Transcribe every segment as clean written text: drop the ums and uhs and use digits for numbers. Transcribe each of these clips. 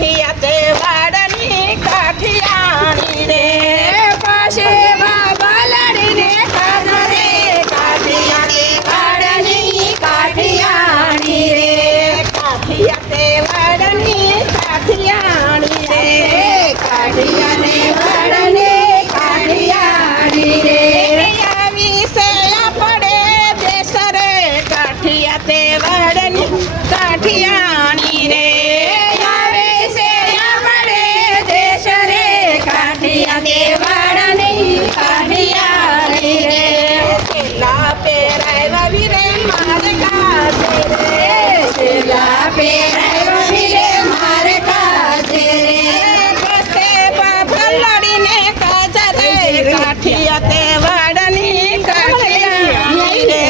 કાઠિયા તે વાડની કાઠિયાણી રે પાસે બાબા લડીને કાઢરે કાઠિયા તે વાડની કાઠિયાણી રે કાઠિયા તે વાડની કાઠિયાણી રે કાઠિયા તે વાડની કાઠિયાણી રે આવી સે પડે દેશ રે કાઠિયા તે વાડની કાઠિયાણી રે આવે છે આપણે દેશ રે કાઠિયા તે વાડની કાઠિયાણી રે છેલ્લા પહેરાવ્યા વીરે મારે કાજે રે છેલ્લા પહેરાવ્યા વીરે મારે કાજે રે બસે બાબા લડીને કાજે રે કાઠિયા તે વાડની કાઠિયાણી રે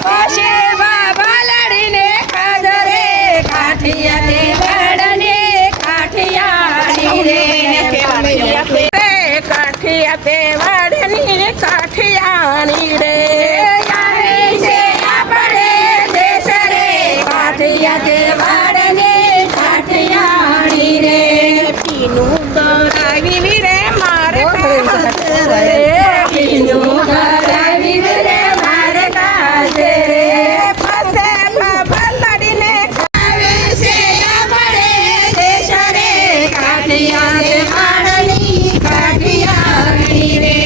બસે બાબા લડીને કાજે રે કાઠિયા તે વાડની કાઠિયાણી રે કાઠિયા તે વાડની કાઠિયાણી રે આવે છે આપણે દેશ રે કાઠિયા તે વાડની કાઠિયાણી રે પીનું દરાવી વીરે મારે કાજે રે પીનું દરાવી વીરે મારે કાજે રે પાસે બાબા લડીને આવે છે આપણે દેશ રે કાઠિયા તે વાડની કાઠિયાણી રે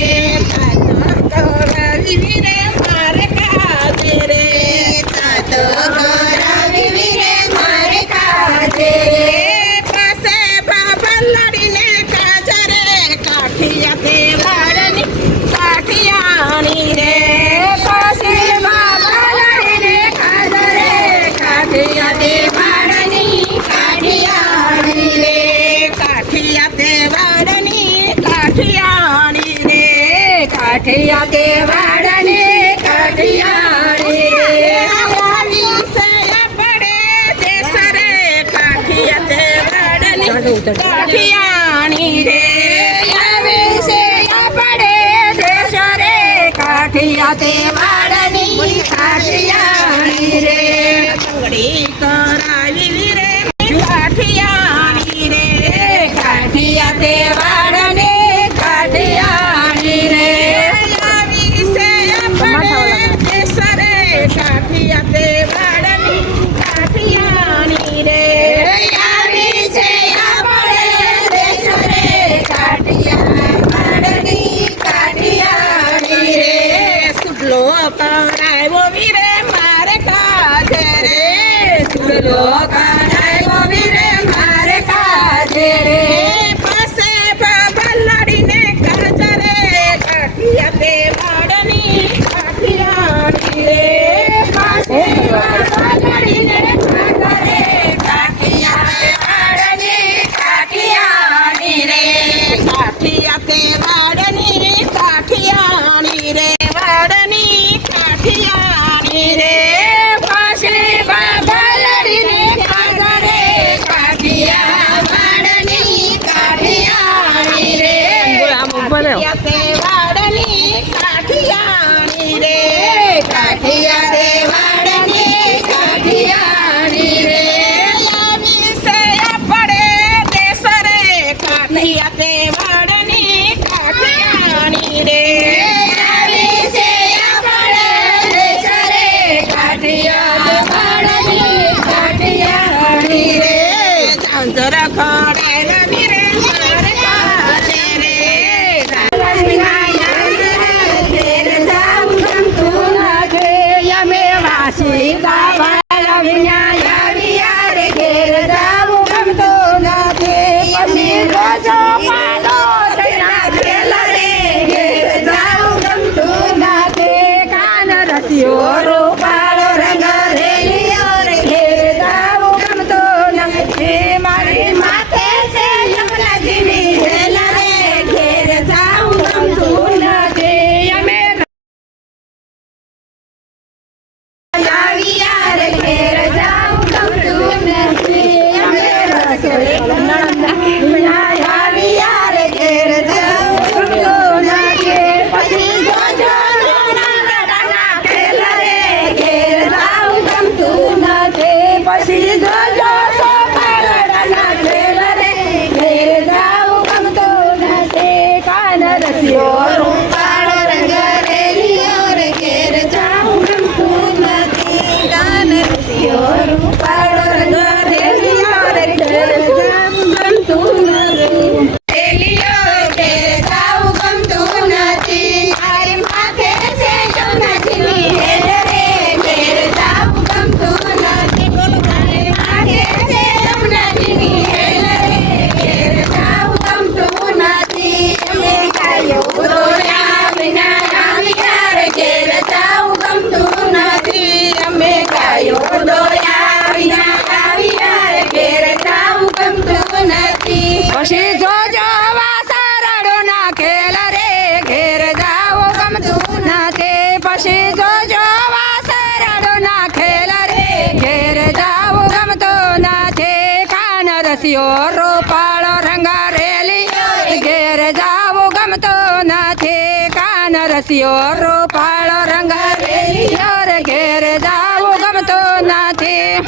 દરાવી વીરે મારે કાજે રે દરાવી વીરે મારે કાજે રે પાસે બાબા લડીને કાજે રે કાઠિયા તે વાડની કાઠિયાણી રે પાસે બાબા લડીને કાજે રે કાઠિયા તે વાડની કાઠિયાણી રે કાઠિયા તે વાડની કાઠિયાણી રે કાઠિયા તે વાડની કાઠિયાણી રે આવી છે આપણે દેશ રે કાઠિયા તે વાડની કાઠિયાણી રે આવી છે આપણે દેશ રે કાઠિયા તે વાડની કાઠિયાણી રે કંગડી કરાવી વીરે કાઠિયાણી રે કાઠિયા તે વાડની કાઠિયાણી રે આવી છે આપણે દેશ રે કાઠિયા તે વાડની કાઠિયાણી રે આવી છે આપણે દેશ રે કાઠિયા વાડની કાઠિયાણી રે સુડલો કરાવ્યો વીરે મારે કાજે રે સુડલો કરાવ્યો વીરે મારે કાજે રે પાસે બાબા લડીને કાજે રે કાઠિયા તે વાડની કાઠિયાણી રે પાસે બાબા લડીને કાજે રે કાઠિયા તે વાડની કાઠિયાણી રે કાઠિયા તે વાડની કાઠિયાણી રે વાડની કાઠિયાણી રે પાસે બાબા લડીને કાજે રે કાઠિયા વાડની કાઠિયાણી રે કાઠિયા તે વાડની કાઠિયાણી રે કાઠિયા તે વાડની કાઠિયાણી રે આવી છે આપણે દેશ રે કાઠિયા તે વાડની કાઠિયાણી રે આવી છે આપણે દેશ રે કાઠિયા તે વાડની કાઠિયાણી રે ઝાંઝર ખડાવ્યા વીરે મારે કાજે રે ઘેર જાવું ગમતું નથી અમે વાસી ગાવા વિના રે ઘેર જાવું ગમતું નથી પછી રોજો પાલો થઈને ખેલ રે ઘેર જાવું ગમતું નથી કાન રસ્યો રૂપાળો રંગ રેલિયો રે ઘેર જાવું ગમતું નથી મારી માથે છે યમુના રસિયો રૂપાળો રંગારેલી ઘેર જાવું ગમતો નથી કાન રસિયો રૂપાળો રંગારેલી ઘેર જાવું ગમતો નથી